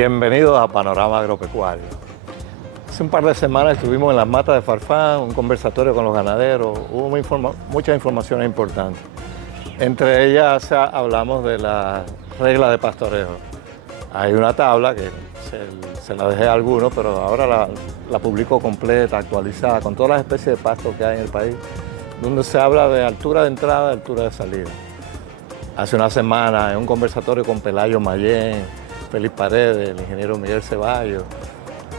Bienvenidos a Panorama Agropecuario. Hace un par de semanas estuvimos en las matas de Farfán, un conversatorio con los ganaderos, hubo muchas informaciones importantes. Entre ellas hablamos de la regla de pastoreo. Hay una tabla que se la dejé a algunos, pero ahora la publico completa, actualizada, con todas las especies de pasto que hay en el país, donde se habla de altura de entrada y altura de salida. Hace una semana en un conversatorio con Pelayo Mayén, Félix Paredes, el ingeniero Miguel Ceballos,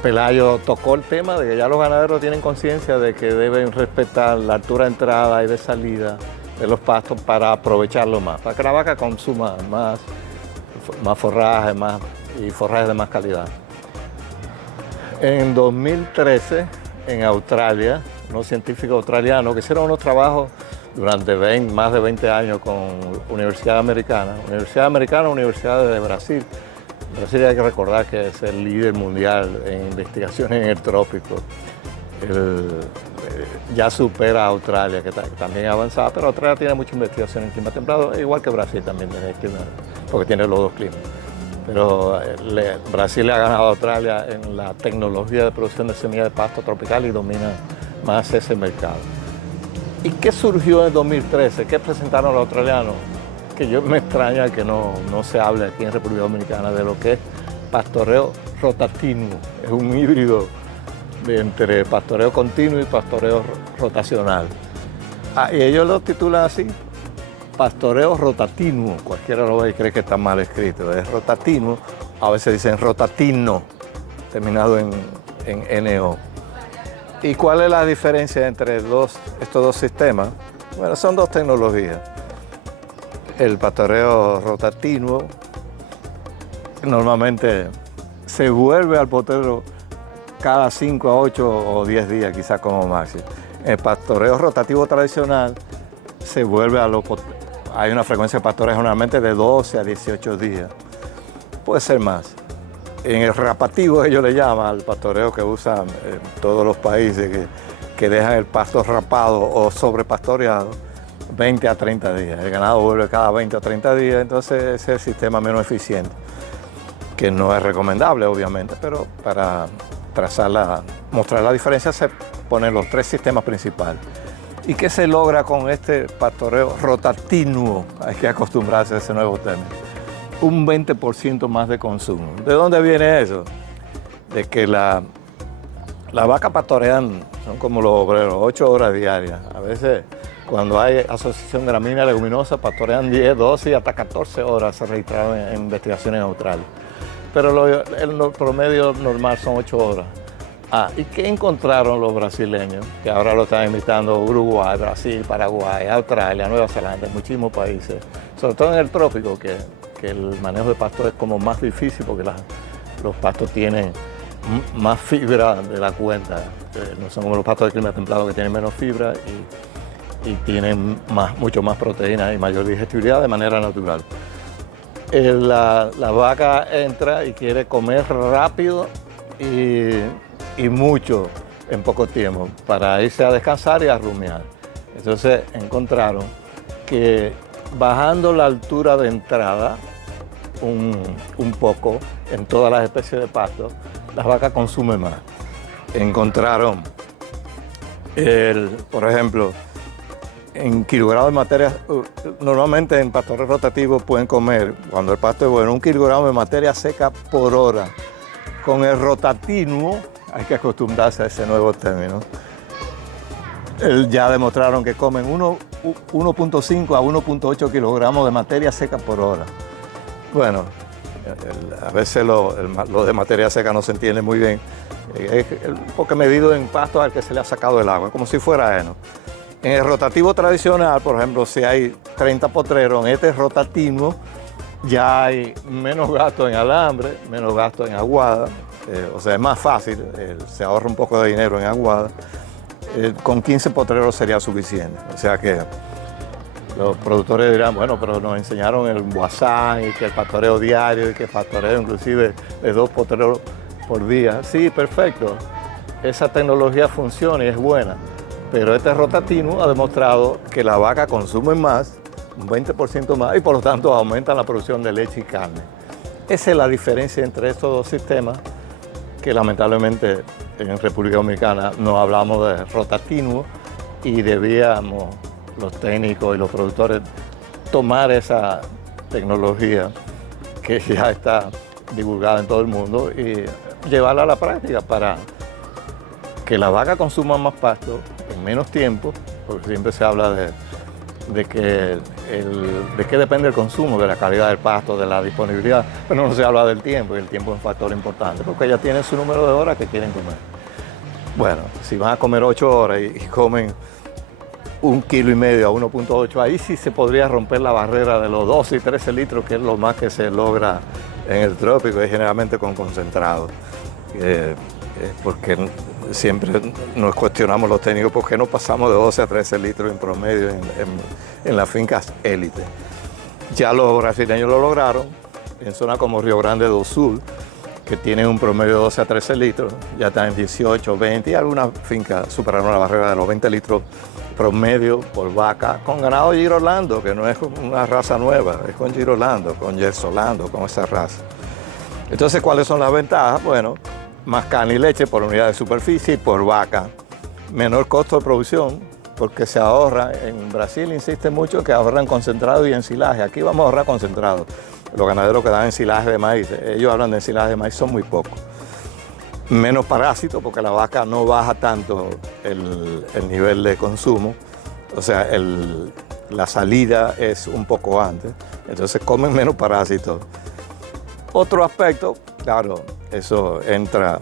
Pelayo tocó el tema de que ya los ganaderos tienen conciencia de que deben respetar la altura de entrada y de salida de los pastos para aprovecharlo más, para que la vaca consuma más forraje y forraje de más calidad. En 2013, en Australia, unos científicos australianos que hicieron unos trabajos durante más de 20 años con Universidad Americana, Universidad de Brasil. Brasil hay que recordar que es el líder mundial en investigaciones en el trópico. Ya supera a Australia, que también ha avanzado, pero Australia tiene mucha investigación en clima templado, igual que Brasil también tiene clima, porque tiene los dos climas. Pero Brasil le ha ganado a Australia en la tecnología de producción de semillas de pasto tropical y domina más ese mercado. ¿Y qué surgió en 2013? ¿Qué presentaron los australianos? Que yo me extraña que no se hable aquí en República Dominicana de lo que es pastoreo rotativo. Es un híbrido entre pastoreo continuo y pastoreo rotacional. Y ellos lo titulan así, pastoreo rotativo. Cualquiera lo ve y cree que está mal escrito. Es rotativo, a veces dicen rotatino, terminado en NO. ¿Y cuál es la diferencia entre estos dos sistemas? Bueno, son dos tecnologías. El pastoreo rotativo normalmente se vuelve al potero cada 5 a 8 o 10 días, quizás como máximo. El pastoreo rotativo tradicional se vuelve hay una frecuencia de pastoreo generalmente de 12 a 18 días. Puede ser más. En el rapativo ellos le llaman al pastoreo que usan en todos los países que dejan el pasto rapado o sobrepastoreado 20 a 30 días. El ganado vuelve cada 20 a 30 días, entonces ese es el sistema menos eficiente, que no es recomendable obviamente, pero para mostrar la diferencia se ponen los tres sistemas principales. ¿Y qué se logra con este pastoreo rotativo? Hay que acostumbrarse a ese nuevo término. Un 20% más de consumo. ¿De dónde viene eso? De que la vaca pastorean, son como los obreros, 8 horas diarias. A veces, cuando hay asociación gramínea leguminosa, pastorean 10, 12 y hasta 14 horas se registraron en investigaciones en Australia. Pero el promedio normal son 8 horas. ¿Y qué encontraron los brasileños? Que ahora lo están imitando Uruguay, Brasil, Paraguay, Australia, Nueva Zelanda, muchísimos países. Sobre todo en el trópico, que el manejo de pasto es como más difícil porque los pastos tienen más fibra de la cuenta. No son como los pastos de clima templado que tienen menos fibra y tienen mucho más proteína y mayor digestibilidad de manera natural. La vaca entra y quiere comer rápido y mucho en poco tiempo para irse a descansar y a rumiar. Entonces encontraron que bajando la altura de entrada un poco en todas las especies de pasto, las vacas consumen más. Encontraron, por ejemplo, en kilogramos de materia, normalmente en pastores rotativos pueden comer, cuando el pasto es bueno, 1 kilogramo de materia seca por hora. Con el rotativo hay que acostumbrarse a ese nuevo término. Ya demostraron que comen 1.5 a 1.8 kilogramos de materia seca por hora. Bueno, a veces lo de materia seca no se entiende muy bien, porque medido en pastos al que se le ha sacado el agua, como si fuera heno. En el rotativo tradicional, por ejemplo, si hay 30 potreros, en este rotativo ya hay menos gasto en alambre, menos gasto en aguada, o sea, es más fácil, se ahorra un poco de dinero en aguada. Con 15 potreros sería suficiente, o sea que los productores dirán, bueno, pero nos enseñaron el WhatsApp y que el pastoreo diario y que el pastoreo inclusive de 2 potreros por día. Sí, perfecto, esa tecnología funciona y es buena, pero este rotativo ha demostrado que la vaca consume más, un 20% más, y por lo tanto aumentan la producción de leche y carne. Esa es la diferencia entre estos dos sistemas, que lamentablemente en República Dominicana no hablamos de rotativo y debíamos los técnicos y los productores tomar esa tecnología que ya está divulgada en todo el mundo y llevarla a la práctica para que la vaca consuma más pasto en menos tiempo, porque siempre se habla de qué depende el consumo, de la calidad del pasto, de la disponibilidad, pero no se habla del tiempo, y el tiempo es un factor importante, porque ya tienen su número de horas que quieren comer. Bueno, si van a comer 8 horas y comen 1,5 kilos a 1,8, ahí sí se podría romper la barrera de los 12 y 13 litros, que es lo más que se logra en el trópico, y generalmente con concentrado. Porque siempre nos cuestionamos los técnicos por qué no pasamos de 12 a 13 litros en promedio en las fincas élite. Ya los brasileños lo lograron en zonas como Río Grande do Sul, que tienen un promedio de 12 a 13 litros, ya están en 18, 20, y algunas fincas superaron la barrera de los 20 litros promedio por vaca con ganado girolando, que no es una raza nueva, es con girolando, con yersolando, con esa raza. Entonces, ¿cuáles son las ventajas? Bueno, más carne y leche por unidad de superficie y por vaca. Menor costo de producción, porque se ahorra. En Brasil insiste mucho que ahorran concentrado y ensilaje. Aquí vamos a ahorrar concentrado. Los ganaderos que dan ensilaje de maíz, ellos hablan de ensilaje de maíz, son muy pocos. Menos parásitos, porque la vaca no baja tanto el nivel de consumo. O sea, la salida es un poco antes. Entonces comen menos parásitos. Otro aspecto, claro, eso entra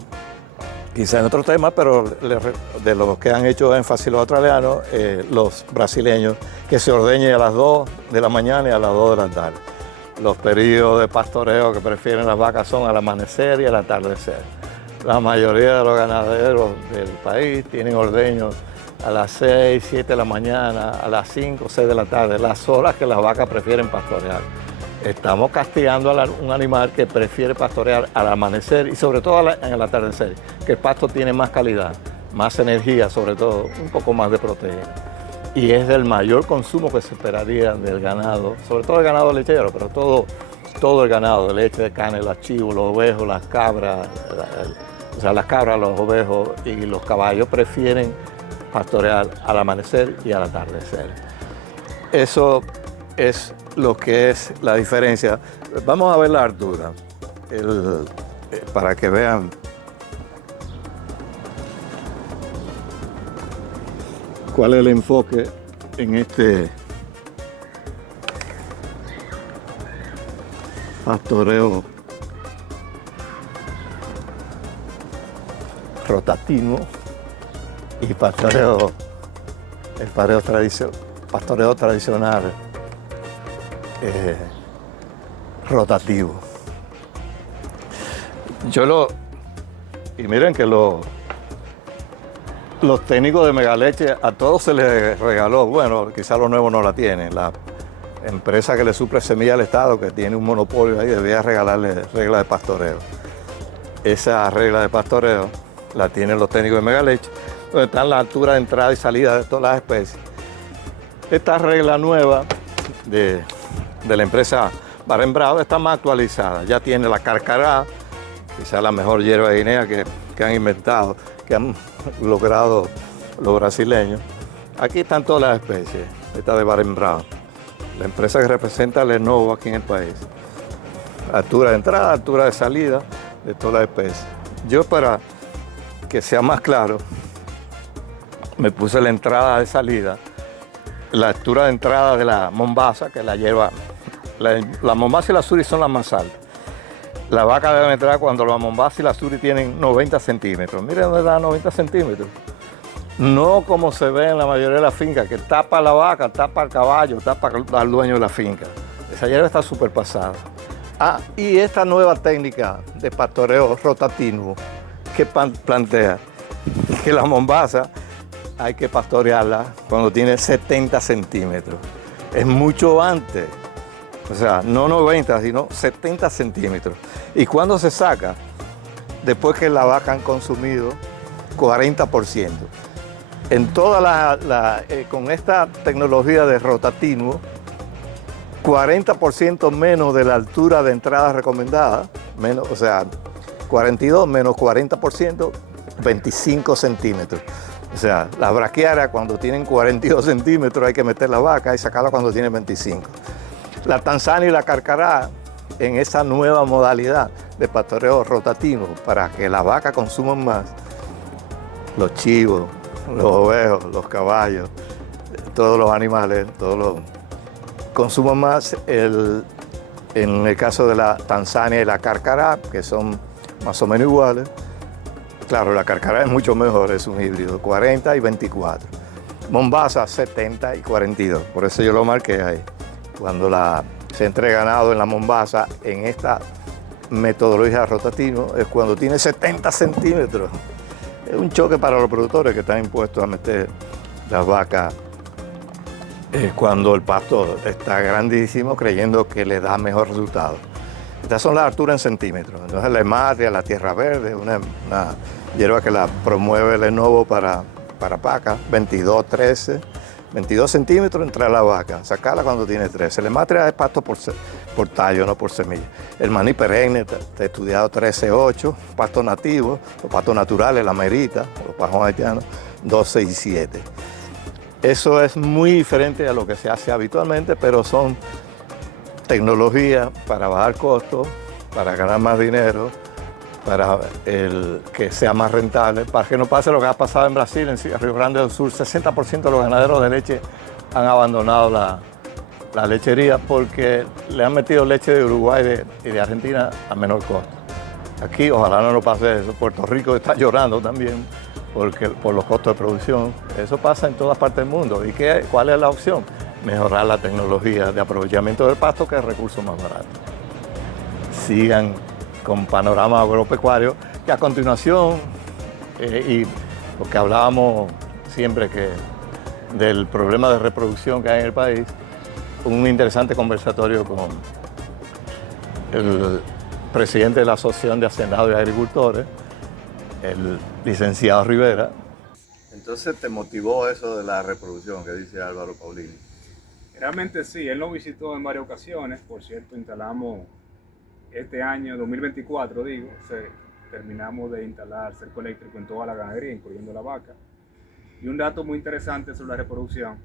quizá en otro tema, pero de los que han hecho énfasis los australianos, los brasileños, que se ordeñen a las 2 de la mañana y a las 2 de la tarde. Los periodos de pastoreo que prefieren las vacas son al amanecer y al atardecer. La mayoría de los ganaderos del país tienen ordeños a las 6, 7 de la mañana, a las 5, 6 de la tarde, las horas que las vacas prefieren pastorear. Estamos castigando a un animal que prefiere pastorear al amanecer y sobre todo en el atardecer, que el pasto tiene más calidad, más energía, sobre todo un poco más de proteína. Y es del mayor consumo que se esperaría del ganado, sobre todo el ganado lechero, pero todo el ganado, de leche, de carne, los chivos, los ovejos, las cabras, las cabras, los ovejos y los caballos prefieren pastorear al amanecer y al atardecer. Eso es lo que es la diferencia. Vamos a ver la altura, para que vean cuál es el enfoque en este pastoreo rotativo y pastoreo tradicional rotativo. Y miren que los técnicos de Megaleche, a todos se les regaló, bueno, quizás los nuevos no la tienen, la empresa que le suple semilla al Estado, que tiene un monopolio ahí, debía regalarle regla de pastoreo. Esa regla de pastoreo la tienen los técnicos de Megaleche, donde están la altura de entrada y salida de todas las especies. Esta regla nueva de la empresa Barren Bravo está más actualizada, ya tiene la carcará, quizás la mejor hierba de Guinea que han inventado, que han logrado los brasileños. Aquí están todas las especies, esta de Barren Bravo, la empresa que representa a Lenovo aquí en el país. Altura de entrada, altura de salida de todas las especies. Yo, para que sea más claro, me puse la entrada de salida, la altura de entrada de la Mombasa, que la lleva, la Mombasa y la Suri son las más altas. La vaca debe entrar cuando la Mombasa y la Suri tienen 90 centímetros. Miren dónde da 90 centímetros. No como se ve en la mayoría de las fincas, que tapa la vaca, tapa al caballo, tapa al dueño de la finca. Esa hierba está súper pasada. Y esta nueva técnica de pastoreo rotativo que plantea que la Mombasa hay que pastorearla cuando tiene 70 centímetros. Es mucho antes. O sea, no 90, sino 70 centímetros. ¿Y cuándo se saca? Después que la vaca han consumido 40%. En toda con esta tecnología de rotativo, 40% menos de la altura de entrada recomendada, menos, o sea, 42 menos 40%, 25 centímetros. O sea, las braquiarias cuando tienen 42 centímetros hay que meter la vaca y sacarla cuando tiene 25. La tanzana y la carcará en esa nueva modalidad de pastoreo rotativo para que las vacas consuman más, los chivos, los ovejos, los caballos, todos los animales, consuman más. En el caso de la tanzania y la carcará, que son más o menos iguales, claro, la carcará es mucho mejor, es un híbrido, 40 y 24. Mombasa, 70 y 42, por eso yo lo marqué ahí. Cuando se entrega ganado en la Mombasa, en esta metodología rotativa, es cuando tiene 70 centímetros. Es un choque para los productores que están impuestos a meter las vacas cuando el pasto está grandísimo, creyendo que le da mejor resultado. Estas son las alturas en centímetros. Entonces la hematria, la tierra verde, una hierba que la promueve el Lenovo para paca, 22, 13, 22 centímetros entre la vaca, sacarla cuando tiene 13. La hematria es pasto por tallo, no por semilla. El maní perenne, te he estudiado 13, 8, pasto nativo, los pastos naturales, la merita, los pajos haitianos, 12 y 7. Eso es muy diferente a lo que se hace habitualmente, pero son tecnologías para bajar costos, para ganar más dinero, para que sea más rentable, para que no pase lo que ha pasado en Brasil, en Río Grande do Sul. 60% de los ganaderos de leche han abandonado la lechería porque le han metido leche de Uruguay y de Argentina a menor costo. Aquí ojalá no nos pase eso. Puerto Rico está llorando también por los costos de producción. Eso pasa en todas partes del mundo. ¿Y cuál es la opción? Mejorar la tecnología de aprovechamiento del pasto, que es el recurso más barato. Sigan con Panorama Agropecuario, que a continuación, y lo que hablábamos siempre del problema de reproducción que hay en el país, un interesante conversatorio con el presidente de la Asociación de Hacendados y Agricultores, el licenciado Rivera. Entonces, ¿te motivó eso de la reproducción que dice Álvaro Paulino? Realmente sí, él nos visitó en varias ocasiones. Por cierto, instalamos este año 2024, terminamos de instalar cerco eléctrico en toda la ganadería, incluyendo la vaca. Y un dato muy interesante sobre la reproducción,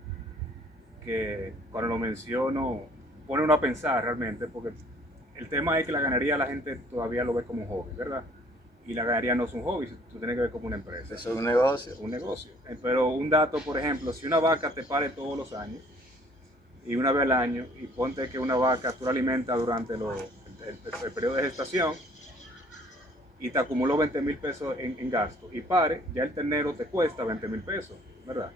que cuando lo menciono pone uno a pensar realmente, porque el tema es que la ganadería la gente todavía lo ve como un hobby, ¿verdad? Y la ganadería no es un hobby, tú tienes que ver como una empresa. Eso es un negocio. Un negocio. Pero un dato, por ejemplo, si una vaca te pare todos los años, y una vez al año, y ponte que una vaca tú la alimentas durante el periodo de gestación, y te acumuló 20,000 pesos en gasto, y pare, ya el ternero te cuesta 20,000 pesos, ¿verdad?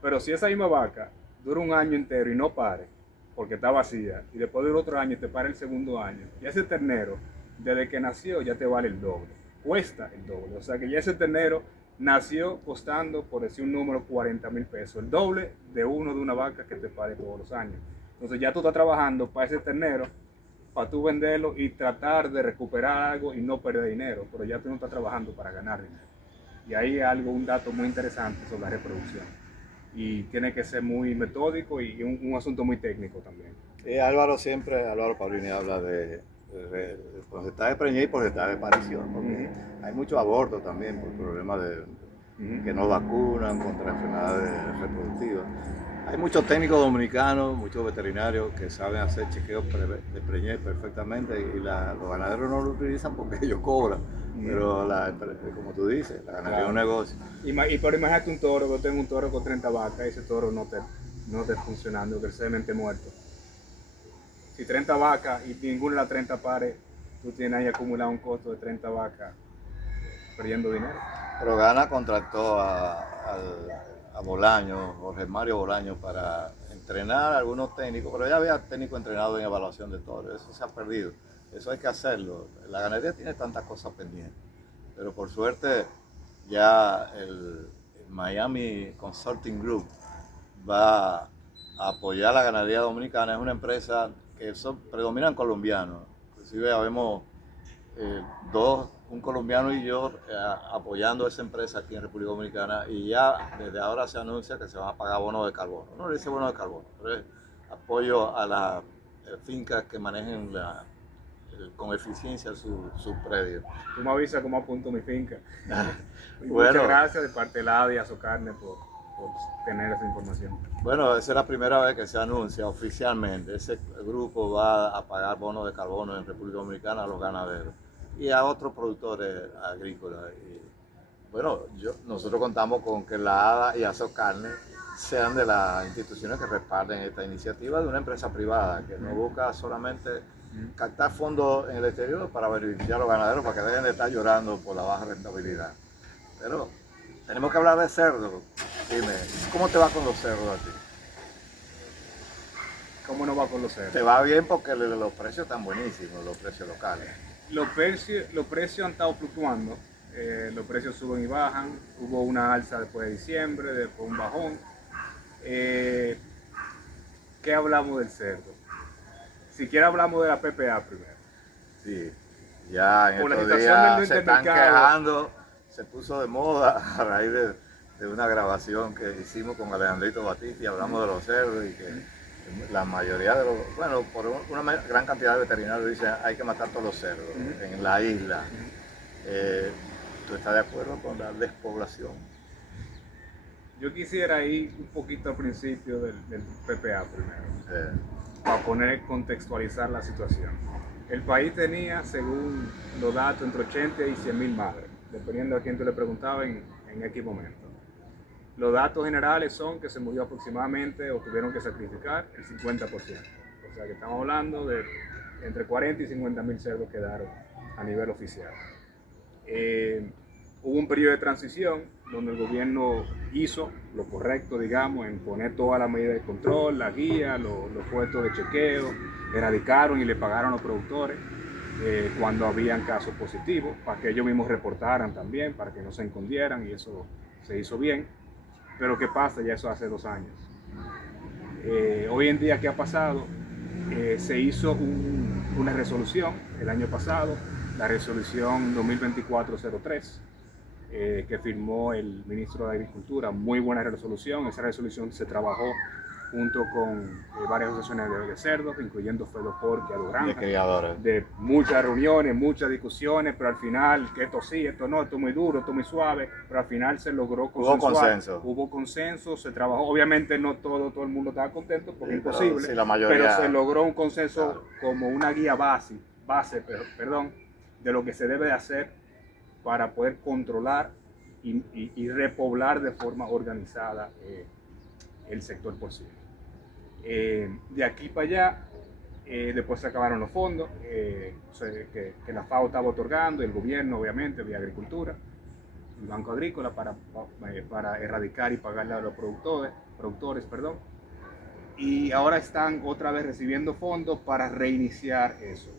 Pero si esa misma vaca dura un año entero y no pare, porque está vacía, y después de otro año te para el segundo año, ya ese ternero, desde que nació, ya te vale el doble, cuesta el doble. O sea que ya ese ternero nació costando, por decir un número, 40,000 pesos, el doble de una vaca que te pare todos los años. Entonces ya tú estás trabajando para ese ternero, para tú venderlo y tratar de recuperar algo y no perder dinero, pero ya tú no estás trabajando para ganar dinero. Y ahí hay un dato muy interesante sobre la reproducción. Y tiene que ser muy metódico y un asunto muy técnico también. Álvaro Paulini habla de porcentaje de preñez y porcentaje de parición, porque hay muchos abortos también por problemas que no vacunan contra enfermedades reproductivas. Hay muchos técnicos dominicanos, muchos veterinarios que saben hacer chequeos de preñez perfectamente y los ganaderos no lo utilizan porque ellos cobran. Pero como tú dices, la ganadería es un negocio. Pero imagínate un toro, que tengo un toro con 30 vacas y ese toro no esté funcionando, que se mente muerto. Si 30 vacas y ninguna de las 30 pares, tú tienes ahí acumulado un costo de 30 vacas perdiendo dinero. Pero Gana contrató a Bolaño, Jorge Mario Bolaño, para entrenar a algunos técnicos, pero ya había técnicos entrenados en evaluación de toros. Eso se ha perdido. Eso hay que hacerlo. La ganadería tiene tantas cosas pendientes. Pero por suerte ya el Miami Consulting Group va a apoyar la ganadería dominicana. Es una empresa que predominan colombianos. Inclusive habemos un colombiano y yo apoyando esa empresa aquí en República Dominicana, y ya desde ahora se anuncia que se van a pagar bonos de carbono. No le dice bonos de carbono, pero es apoyo a la fincas que manejen con eficiencia su predio. Tú me avisas cómo apunto mi finca. Bueno, muchas gracias de parte de Lada y Azocarne por tener esa información. Bueno, esa es la primera vez que se anuncia oficialmente. Ese grupo va a pagar bonos de carbono en República Dominicana a los ganaderos y a otros productores agrícolas. Y, bueno, nosotros contamos con que la ADA y Azocarne sean de las instituciones que respalden esta iniciativa de una empresa privada que no busca solamente captar fondos en el exterior para beneficiar a los ganaderos para que dejen de estar llorando por la baja rentabilidad. Pero tenemos que hablar de cerdos. Dime, ¿cómo te va con los cerdos a ti? ¿Cómo no va con los cerdos? Te va bien porque los precios están buenísimos, los precios locales. Los precios han estado fluctuando. Los precios suben y bajan. Hubo una alza después de diciembre, después un bajón. ¿Qué hablamos del cerdo? Siquiera hablamos de la PPA primero. Sí, ya en Por la estos situación días del se están intermercado. quejando, se puso de moda a raíz de una grabación que hicimos con Alejandrito Batista y hablamos de los cerdos y que la mayoría de los, bueno, por una gran cantidad de veterinarios dicen hay que matar todos los cerdos en la isla. ¿Tú estás de acuerdo con la despoblación? Yo quisiera ir un poquito al principio del PPA primero, para contextualizar la situación. El país tenía, según los datos, entre 80 y 100 mil madres, dependiendo a quién tú le preguntabas en X momento. Los datos generales son que se murió aproximadamente o tuvieron que sacrificar el 50%. O sea que estamos hablando de entre 40 y 50 mil cerdos quedaron a nivel oficial. Hubo un periodo de transición donde el gobierno hizo lo correcto, digamos, en poner todas las medidas de control, la guía, los puestos de chequeo, erradicaron y le pagaron a los productores cuando habían casos positivos, para que ellos mismos reportaran también, para que no se escondieran, y eso se hizo bien. Pero ¿qué pasa? Ya eso hace 2 años. Hoy en día, ¿qué ha pasado? Se hizo una resolución el año pasado, la resolución 2024-03, que firmó el ministro de Agricultura. Muy buena resolución. Esa resolución se trabajó junto con varias asociaciones de cerdos, incluyendo Fedopor, que de criadores. de muchas reuniones, muchas discusiones, pero al final, que esto sí, esto no, esto muy duro, esto muy suave, pero al final se logró consensuar. Hubo consenso, se trabajó. Obviamente no todo el mundo estaba contento, porque es imposible, sí, la mayoría, pero se logró un consenso, claro, como una guía base, de lo que se debe de hacer para poder controlar y repoblar de forma organizada el sector porcino. De aquí para allá, después se acabaron los fondos que la FAO estaba otorgando, el gobierno obviamente, vía Agricultura, el Banco Agrícola, para erradicar y pagarle a los productores, y ahora están otra vez recibiendo fondos para reiniciar eso.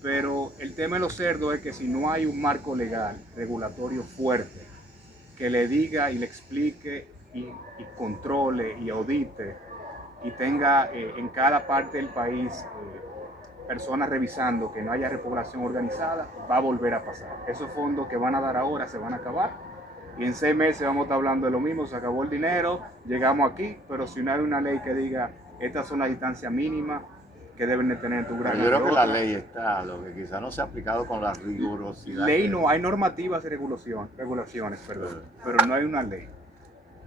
Pero el tema de los cerdos es que si no hay un marco legal, regulatorio fuerte, que le diga y le explique y controle y audite y tenga en cada parte del país personas revisando que no haya repoblación organizada, va a volver a pasar. Esos fondos que van a dar ahora se van a acabar y en 6 meses vamos a estar hablando de lo mismo, se acabó el dinero, llegamos aquí, pero si no hay una ley que diga estas son las distancias mínimas que deben de tener tu granja. Yo creo que la ley está, lo que quizá no se ha aplicado con la rigurosidad. Ley no, hay normativas y regulaciones, pero no hay una ley.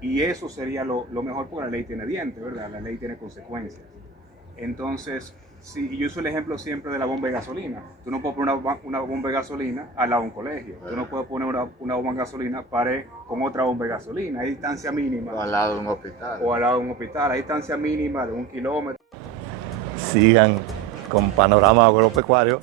Y eso sería lo mejor, porque la ley tiene dientes, ¿verdad? La ley tiene consecuencias. Entonces, sí, yo uso el ejemplo siempre de la bomba de gasolina. Tú no puedes poner una bomba de gasolina al lado de un colegio. Tú no puedes poner una bomba de gasolina con otra bomba de gasolina. Hay distancia mínima. O al lado de un hospital. O al lado de un hospital. Hay distancia mínima de 1 kilómetro. Sigan con Panorama Agropecuario